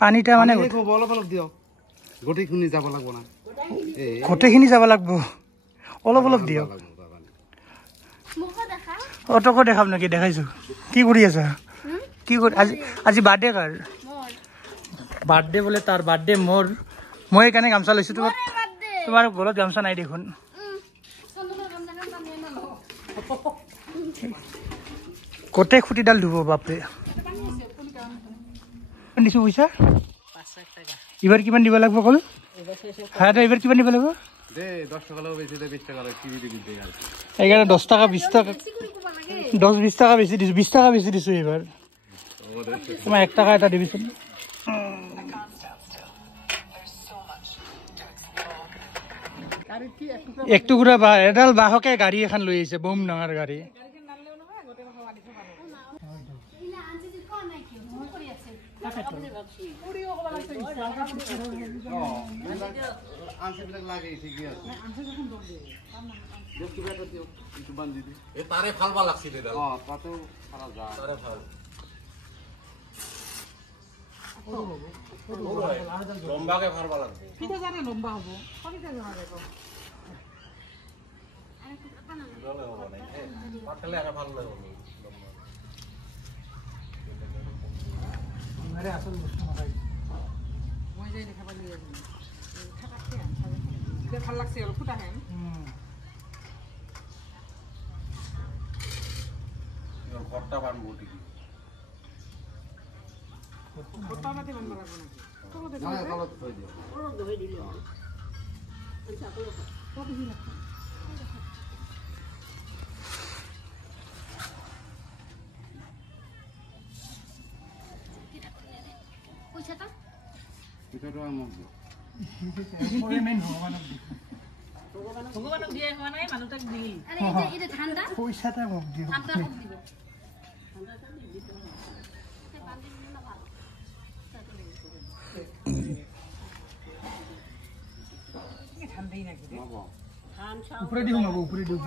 পানীটা মানে অলপ অলপ দিয়ক গোটেইখিনি যাব লাগিব না গোটেইখিনি যাব লাগিব অলপ অলপ দিয়ক অটকো দেখাম নেকি দেখাইছো কি কৰি আছা কি কৰি আজি বাৰ্থডে কাৰ বাৰ্থডে বোলে তাৰ বাৰ্থডে মোৰ মই এইকাৰণে গামছা লৈছো তোমাৰ গলত গামছা নাই দেখোন গোটেই খুঁটিডাল ধুব বাপৰে দিছো পইচা এবাৰ কিমান দিব লাগিব কল হ্যাঁ এবাৰ কিমান দিব লাগিব দে 10 টাকা লও বেশি দে 20 টাকা লও কি দিবি দে আর এখানে 10 টাকা 20 টাকা 10-20 টাকা বেশি দিছো 20 টাকা বেশি দিছো এবাৰ তোমাৰ 1 টাকা এটা দিবিছোন এক টুকুৰা বা এডাল বাহকে গাড়ী এখন লৈ আহিছে বম ডাঙৰ গাড়ী তারে ফালবা লাগছিল তাতেও সারা যায় তারে ফাল লম্বাকে ফালবা লাগবে কিটা জানে লম্বা হবো কয়টা জানা দেখো আরে হবে না পাতলে আর ভালো লাগবে আরে আসল বস্তু মাথায় মই যাই দেখা পালি থাকাতে এটা ভাল লাগছে আর ফুটা হেন ঘরটা বানবো ঠিকই ঘরটা নাতে বানবা লাগবে নাকি না কলত হই দিও ওর ধরে দিল আচ্ছা কত দিন লাগবে পয়সাটা এটা আমক দিও ওই মেন ভগবান ভগবানক দিয়ে হওয়া নাই মানুষটাক দিল আরে এটা ঠান্ডা পয়সাটা মোক দিও ঠান্ডা হোক দিব ঠান্ডাটা দিতে হবে সে বান্দি না ভালো ঠান্ডাই নাকি রে উপরে দিও না উপরে দিও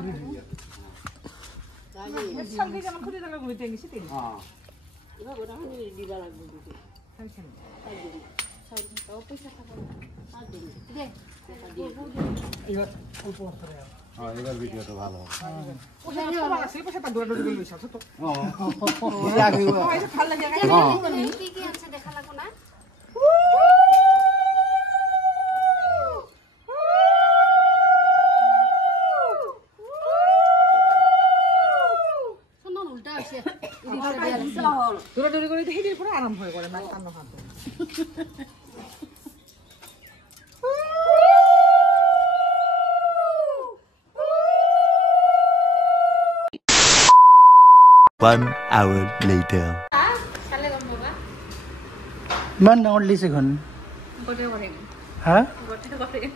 সবই যেমন খুঁড়ে দিলে ঘুরতে গেছি তিন হ্যাঁ এবার ওটা আমি দিবা লাগবে দিতে সাইছেন পয়সা থাকো দে এবার অল্প করে হ্যাঁ এবার ভিডিওটা ভালো আছে পয়সাটা দৌড়াদৌড়ি করে লইছ তো ও ভাল লাগে কি আছে দেখা লাগো না সুন্দর উল্টা আছে দৌড়াদৌড়ি করে হেদির পরে আরাম হয়ে পড়ে না কান্ন হাত One hour later. চালে গম বাবা ইমান ডাঙৰ লিছে খন গটে কৰিম হা গটে কৰিম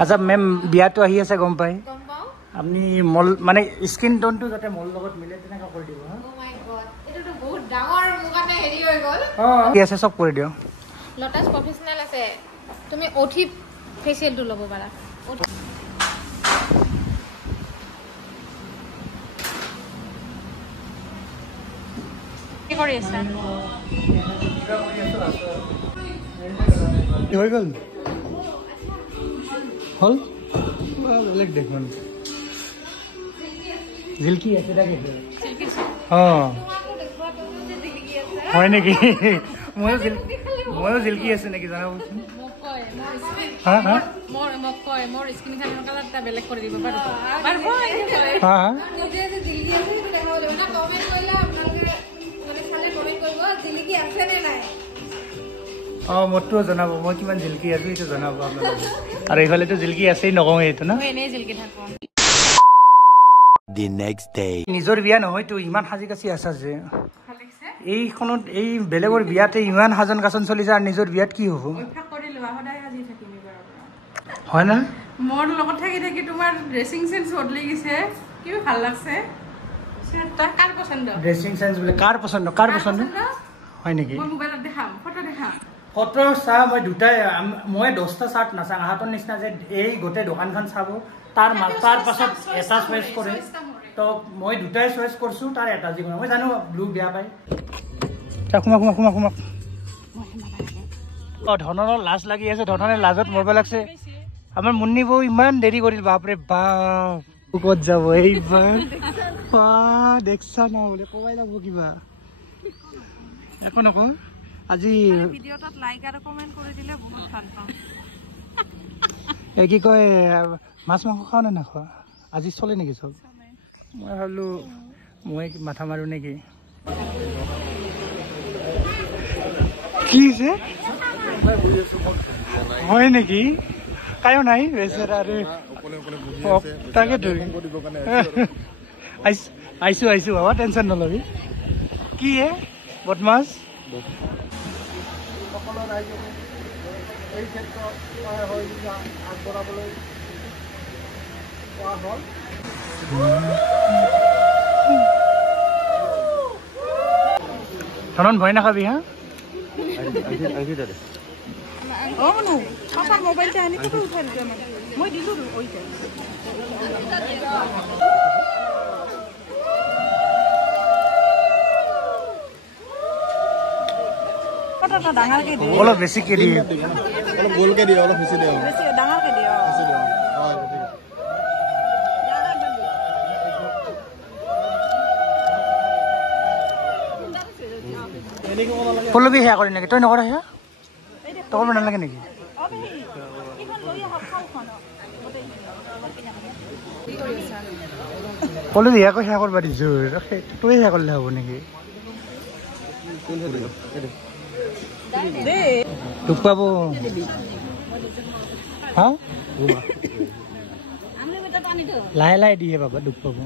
আচ্ছা মেম বিয়াটো আহি আছে গম পাই গম পাও আপনি মল মানে স্কিন টোনটো যাতে মল লগত মিলে তেনেকা কৰি দিব হা ও মাই গড এটা তো বহুত ডাঙৰ মুগাতে হেৰি হৈ গল কি আছে সব কৰি দিও লটাস প্ৰফেশনাল আছে তুমি ওঠি ফেশিয়াল টো লব পাৰা কি কৰি আছা হৈ গল হল বেলেগ দেখোন জিলকি আছে দেখি হয় নেকি ময়ো জিলকি আছে নেকি জানাবচোন হা হা মোৰ স্কিন খানৰ কালাৰটা বেলেগ কৰি দিব পাৰো হা হা নিজে যে জিলকি আছে সেইটো দেখাব লাগিব না কমেন্ট কৰিলে আপোনালোকে মানে খালে কমেন্ট কৰিব জিলকি আছে নে নাই মোৰটো জনাব মই কিমান জিলকি আছো এইটো জনাব আপোনালোকে আৰু এইফালেতো জিলকি আছেই নকওঁ এইটো না মই এনেই জিলকি থাকো The next day. নিজৰ বিয়া নহয়তো ইমান সাজি কাচি আছা যে এইখনত এই বেলেগৰ বিয়াতে ইমান সাজন কাচন চলিছে আৰু নিজৰ বিয়াত কি হ'ব হয় না মোৰ লগত থাকি থাকি তোমাৰ ড্ৰেছিং সেন্স বদলি গৈছে কি ভাল লাগছে সেটা কাৰ পছন্দ ড্ৰেছিং সেন্স বোলে কাৰ পছন্দ হয় নেকি মই মোবাইলত দেখাম ফটো দেখাম ফটো চা মই দুটাই মই 10টা চাৰ্ট নাচাং হাতৰ নিচিনা যে এই গোটেই দোকানখন চাব তাৰ পাছত এটা চইচ কৰে তো মই দুটাই চইচ কৰিছো তাৰ এটা যিকোনো মই জানো ব্লু বেয়া পাই সোমা ধনৰ লাজ লাগি আছে, ধনৰে লাজত মৰব লাগছে। আমাৰ মুন্নি বৌ ইমান দেৰি কৰিল, বাপৰে বাপ। ক'ত যাব এইবাৰ? দেখছা না বোলে কবাই লাগব কিবা। একো নকওঁ আজি ভিডিঅ'টোত লাইক আৰু কমেণ্ট কৰি দিলে বহুত ভাল পাওঁ। এই কি কয় মাছ মাংস খাওঁ নে নাখোৱা? আজি চলে নেকি চব? মই ভাবিলোঁ মই মাথা মাৰোঁ নেকি। কি হৈছে? হয় নেকি? কায়ো নাই বেচেৰা ৰে। তাকেতো আহিছোঁ বাবা, টেনশ্যন নলবি। কি হে বদমাছ? সকলো ৰাইজে এই ক্ষেত্ৰত আগবঢ়াবলৈ কোৱা হ'ল। ধনন ভয় নাখাবি হা? মোবাইলটা আনি উঠাই দিছো মই দিলো ডাঙৰকে দিয়ে, অলপ বেছিকে দিয়ে, অলপ গোলকে দিয়ে, অলপ বেছি দিয়ে, ডাঙৰকে দিয়ে। পল্লৱী সেয়া কৰে নেকি? তই নকৰ সেয়া? তই কৰিব নালাগে নেকি? পল্লৱী সেয়াকৈ সেয়া কৰিব দিছোঁ, তই সেয়া কৰিলে হ'ব নেকি? দুখ পাব হা? লাহে লাহে দিয়ে বাবা, দুখ পাব।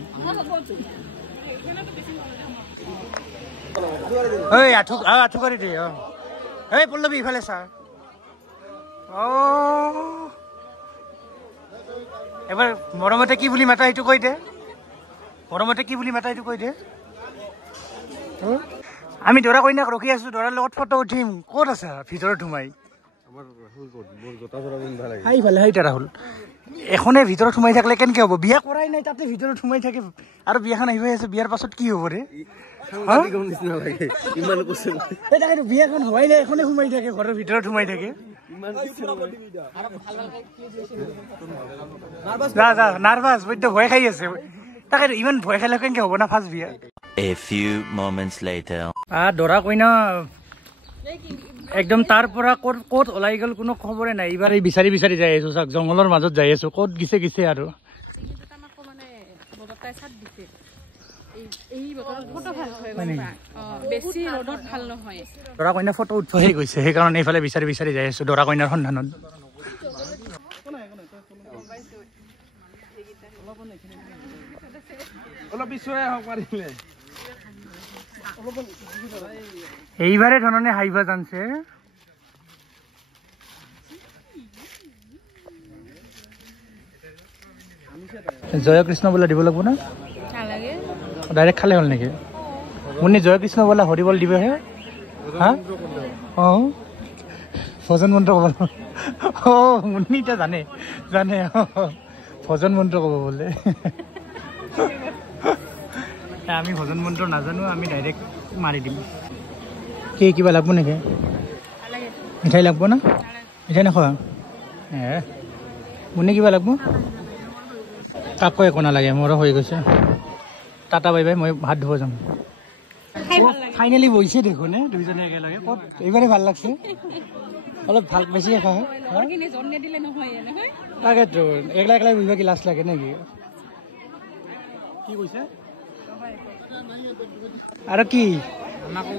ঐ আঁঠু কৰি দিয়ে। এই পল্লৱী ইফালে চা। এবাৰ মৰমতে কি বুলি মাতা সেইটো কৈ দে। মৰমতে কি বুলি মাতা সেইটো কৈ দে। আমি দৰা কইনাক ৰখি আছো, দৰাৰ লগত ফটো উঠিম। ক'ত আছা? ভিতৰত সোমাই ৰাহুল এখনে ভিতৰত সোমাই থাকিলে কেনেকে হ'ব? বিয়া কৰাই নাই, তাতে ভিতৰত সোমাই থাকে। আৰু বিয়াখন আহিব আছে, বিয়াৰ পাছত কি হ'ব ৰে? বিয়াখন হোৱাই নাই, এখনে সোমাই থাকে, ঘৰৰ ভিতৰত সোমাই থাকে। নাৰ্ভাছ বৈদ্য ভয় খাই আছে। তাকে ইমান ভয় খালে কেনেকে হ'ব না ফাৰ্ষ্ট বিয়া। A few moments later. দৰা কইনা একদম তাৰ পৰা ক'ত ওলাই গ'ল কোনো খবৰে নাই। এইবাৰ এই বিচাৰি বিচাৰি যাই আছো, চাওক জংঘলৰ মাজত যাই আছো। ক'ত গিছে আৰু দৰা কইনা ফটো উঠবহে গৈছে, সেইকাৰণে এইফালে বিচাৰি বিচাৰি যাই আছো দৰা কইনাৰ সন্ধানত। এইবাৰে ধৰণে হাইবা জানছে। জয় কৃষ্ণ বোলা দিব লাগিব না? ডাইৰেক্ট খালে হ'ল নেকি? মুন্নি জয় কৃষ্ণ বোলা হৰিবল দিবহে। হা? ভজন মন্ত্ৰ ক'ব। মুন্নি এতিয়া জানে ভজন মন্ত্ৰ ক'ব বোলে। আমি ভজন মন্ত্ৰ নাজানো, আমি ডাইৰেক্ট মাৰি দিম। কি কিবা লাগব নেকি? মিঠাই লাগব না? মিঠাই নাখোৱা? মুন্নি কিবা লাগব? কাকো একো নালাগে, মোৰো হৈ গৈছে। টাটা বাই বাই, মই ভাত ধুব যাম। ফাইনেলি বহিছে দেখোন দুইজনে একেলগে। ক'ত এইবাৰে ভাল লাগছে, অলপ ভাল বেছিকে খা। তাকেতো একলা একলাই বহিব কি লাজ লাগে নেকি? কি কৈছে আৰু কি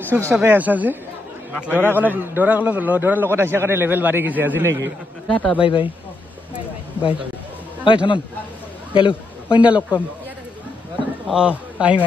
চুপ চাপে আছা যে? দৰাৰ লগত আহিছে কাৰণে লেভেল বাঢ়ি গৈছে আজি নেকি? Tata bye bye bye. হয় ধনন গেলো, সন্ধ্যা লগ পাম। আহিম।